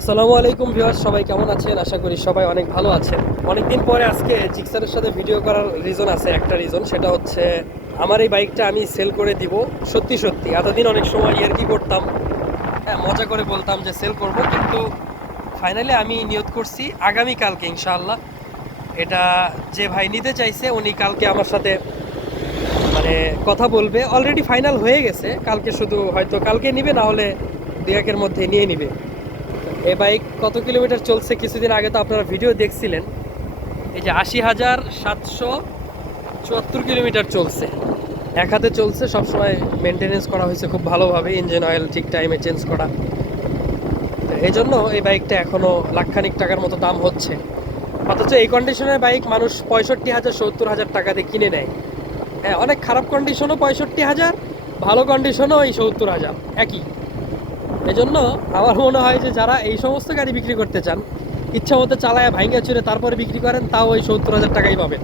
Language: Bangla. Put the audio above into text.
আসসালামু আলাইকুম ভিউয়ার্স, সবাই কেমন আছেন? আশা করি সবাই অনেক ভালো আছেন। অনেকদিন পরে আজকে জিক্সারের সাথে ভিডিও করার রিজন আছে, একটা রিজন, সেটা হচ্ছে আমার এই বাইকটা আমি সেল করে দিব। সত্যি সত্যি এতদিন অনেক সময় ইয়ার্কি করতাম, হ্যাঁ মজা করে বলতাম যে সেল করব, কিন্তু ফাইনালি আমি নিয়ত করছি আগামীকালকে ইনশাআল্লাহ এটা, যে ভাই নিতে চাইছে উনি কালকে আমার সাথে মানে কথা বলবে। অলরেডি ফাইনাল হয়ে গেছে, কালকে শুধু হয়তো কালকে নিবে, না হলে দুই একের মধ্যে নিয়ে নিবে। এই বাইক কত কিলোমিটার চলছে কিছুদিন আগে তো আপনারা ভিডিও দেখছিলেন। এই যে 80,774 কিলোমিটার চলছে, এক হাতে চলছে, সবসময় মেনটেনেন্স করা হয়েছে খুব ভালোভাবে, ইঞ্জিন অয়েল ঠিক টাইমে চেঞ্জ করা। তো এই জন্য এই বাইকটা এখনও লাখখানিক টাকার মতো দাম হচ্ছে, অথচ এই কন্ডিশনের বাইক মানুষ 65,000 70,000 টাকা দিয়ে কিনে নেয়। হ্যাঁ, অনেক খারাপ কন্ডিশনও 65,000, ভালো কন্ডিশনও এই 70,000 একই। এজন্য আমার মনে হয় যে যারা এই সমস্ত গাড়ি বিক্রি করতে চান, ইচ্ছা মতো চালায় ভাঙ্গা চুরে তারপরে বিক্রি করেন, তাও ওই 70,000 টাকাই পাবেন।